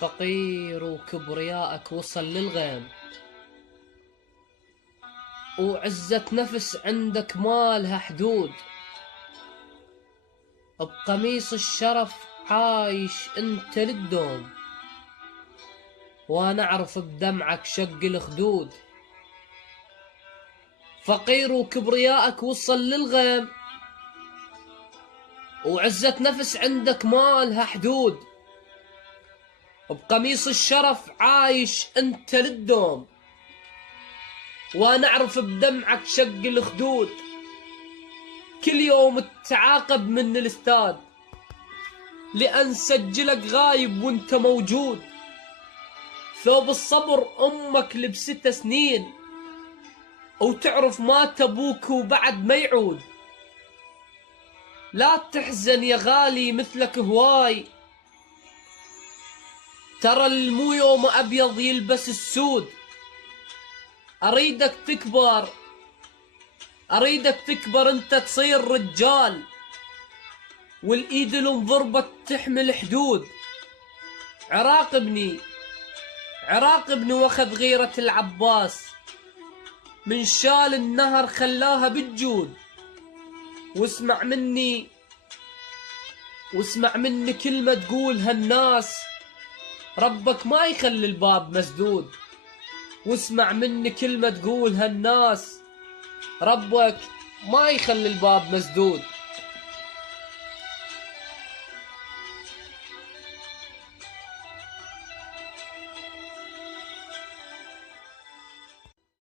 فقير وكبريائك وصل للغيم، وعزة نفس عندك مالها حدود. بقميص الشرف عايش انت للدوم، وانا اعرف بدمعك شق الخدود. فقير وكبريائك وصل للغيم، وعزة نفس عندك مالها حدود. بقميص الشرف عايش انت للدوم، وانا اعرف بدمعك شق الخدود. كل يوم تعاقب من الاستاد، لان سجلك غايب وانت موجود. ثوب الصبر امك لبست سنين، وتعرف مات ابوك وبعد ما يعود. لا تحزن يا غالي مثلك هواي، ترى المو يوم ابيض يلبس السود. اريدك تكبر، اريدك تكبر انت تصير رجال، والايد المضربة تحمل حدود. عراقبني عراقبني واخذ غيرة العباس، من شال النهر خلاها بالجود. واسمع مني كلمة تقولها الناس، ربك ما يخلي الباب مسدود. واسمع مني كلمة تقولها الناس، ربك ما يخلي الباب مسدود.